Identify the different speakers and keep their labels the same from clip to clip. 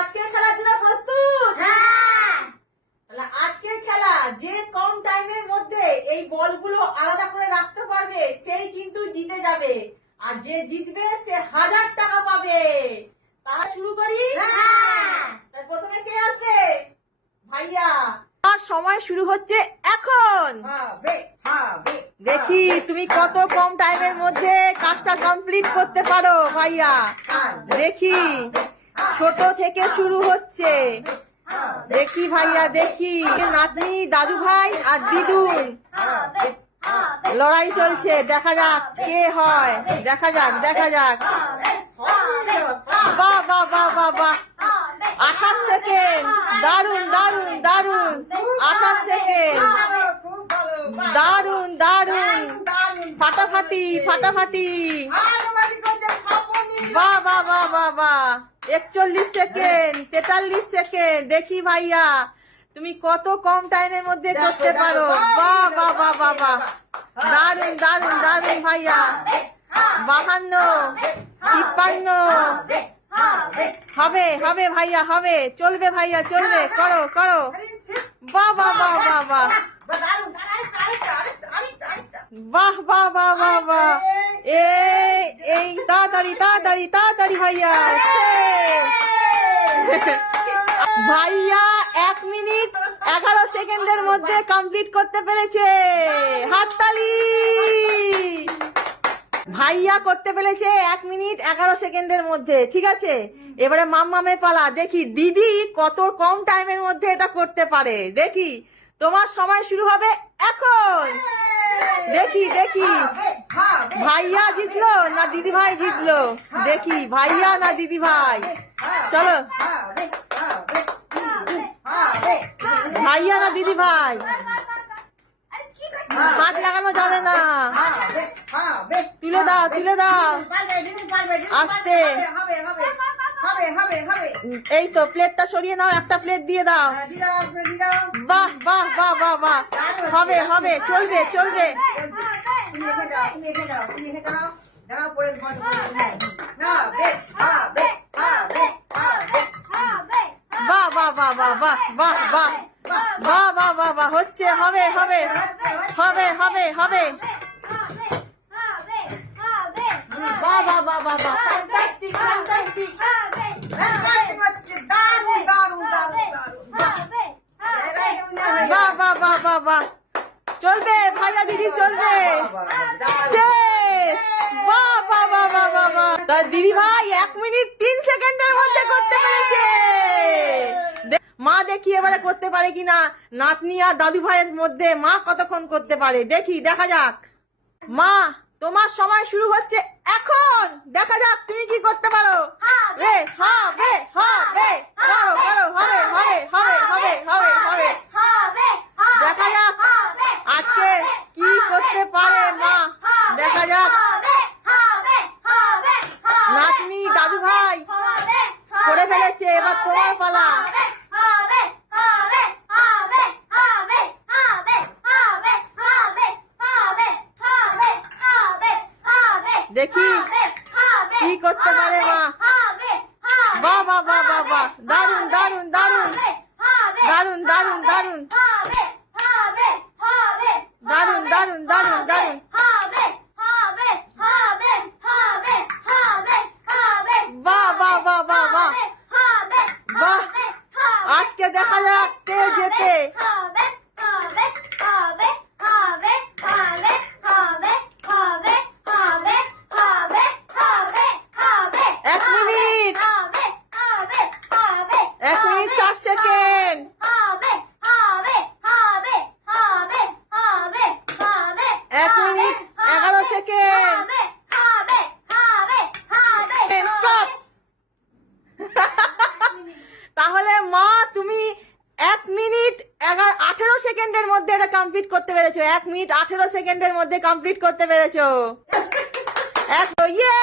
Speaker 1: আজকের খেলার জন্য প্রস্তুত? তাহলে আজকের খেলা যে কম টাইমের মধ্যে এই বলগুলো আলাদা করে রাখতে পারবে সেই কিন্তু জিতে যাবে। আর যে জিতবে সে হাজার টাকা পাবে। তাহলে শুরু করি? তাহলে প্রথমে কে আসবে? ভাইয়া। আর সময় শুরু হচ্ছে এখন। দেখি তুমি কত কম টাইমের মধ্যে কাজটা কমপ্লিট করতে পারো ভাইয়া। দেখি। ছোট থেকে শুরু হচ্ছে। দেখি ভাইয়া, দেখি। নাতনি, দাদু ভাই আর দিদুন লড়াই চলছে, দেখা যাক কে হয়। দেখা যাক দেখা যাক। বাহ বাহ বাহ বাহ বাহ। আঠাশ সেকেন্ড। দারুণ দারুণ দারুণ আঠাশ সেকেন্ড। দারুণ দারুণ ফাটাফাটি ফাটাফাটি। বাহ বাহ বাহ বাহ বাহ। একচল্লিশ সেকেন্ড তেতাল্লিশ সেকেন্ড দেখি ভাইয়া তুমি কত কম টাইমের মধ্যে করতে পারো? বাহ বাহ বাহ বাহ বাহ। দারুণ দারুণ দারুণ ভাইয়া। বাহান্ন তিপ্পান্ন। হবে হবে ভাইয়া হবে। চলবে ভাইয়া চলবে। করো করো। বাহ বাহ বাহ বাহ বাহ। বাহ বাহ বাহ বাহ বাহ। এই তাড়াতাড়ি তাড়াতাড়ি তাড়াতাড়ি ভাইয়া। ভাইয়া এক মিনিট এগারো সেকেন্ডের মধ্যে কমপ্লিট করতে পেরেছে। হাততালি! ভাইয়া করতে পেরেছে এক মিনিট এগারো সেকেন্ডের মধ্যে, ঠিক আছে? এবারে মাম্মামের পালা, দেখি দিদি কত কম টাইমের মধ্যে এটা করতে পারে, দেখি। তোমার সময় শুরু হবে এখন। দেখি দেখি। ভাইয়া জিতলো না দিদি ভাই জিতলো? দেখি ভাইয়া না দিদি ভাই চলো। ভাইয়া না দিদি ভাই হাত লাগানো যাবে না। তুলে দাও তুলে দাও। আস্তে।
Speaker 2: হবে হবে হবে
Speaker 1: এই তো প্লেটটা সরিয়ে নাও একটা প্লেট দিয়ে দাও বাহ বাহ বাহ বাহ বাহ হবে হবে চলবে চলবে
Speaker 2: তুমি রেখে দাও তুমি রেখে দাও তুমি রেখে দাও দাও পরে ঘর না বেশ হবে হবে হবে
Speaker 1: বাহ বাহ বাহ বাহ বাহ বাহ বাহ বাহ বাহ বাহ বাহ হচ্ছে হবে হবে হবে হবে হবে বাহ বাহ বাহ বাহ বাহ বাহ বাহ বাহ। চলবে ভাইয়া দিদি চলবে। শেষ। বাহ বাহ বাহ বাহ বাহ বাহ। দিদি ভাই এক মিনিট তিন সেকেন্ডের মধ্যে করতে পেরেছে। মা দেখি এবারে করতে পারে কিনা। নাতনি আর দাদু ভাইয়ের মধ্যে মা কতক্ষণ করতে পারে? দেখি দেখা যাক। মা তোমার সময় শুরু হচ্ছে এখন। দেখা যাক তুমি কি করতে পারো। হবে হবে করো করো হবে হবে হবে হবে হবে হবে দেখা যাক আজকে কি করতে পারে মা দেখা যাক নাতনি দাদু ভাই করে ফেলেছে এবার তোমার পালা দেখি কি করতে পারে মা বাহ বাহ বাহ বাহ বাহ দারুণ দারুণ দারুণ দারুণ দারুণ দারুণ দারুণ দারুণ দারুণ দারুণ বাহ বাহ বাহ বাহ বাহ বাহ আজকে দেখা যাক কে জেতে এক মিনিট এক মিনিট চার সেকেন্ড। এক মিনিট এগারো সেকেন্ড। স্টপ তাহলে মা তুমি এক মিনিট এগারো আঠেরো সেকেন্ডের মধ্যে এটা কমপ্লিট করতে পেরেছ। এক মিনিট আঠেরো সেকেন্ডের মধ্যে কমপ্লিট করতে পেরেছ। এক ইয়ে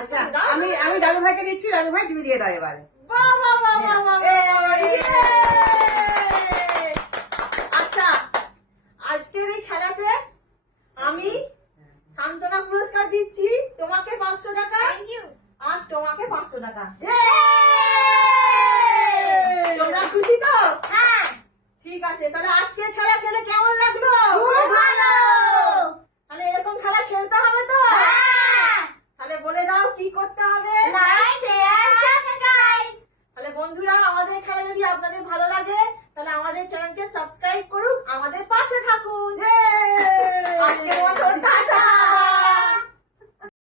Speaker 2: আচ্ছা আমি আমি দাদু ভাইকে দিচ্ছি দাদু ভাই তুমি দিয়ে দাও এবারে
Speaker 1: বাহ, বাহ, বাহ, বাহ, বাহ, বাহ।
Speaker 2: এই।
Speaker 1: Yay! আচ্ছা আজকের এই খেলাতে আমি সান্ত্বনা পুরস্কার দিচ্ছি তোমাকে পাঁচশো টাকা আর তোমাকে পাঁচশো টাকা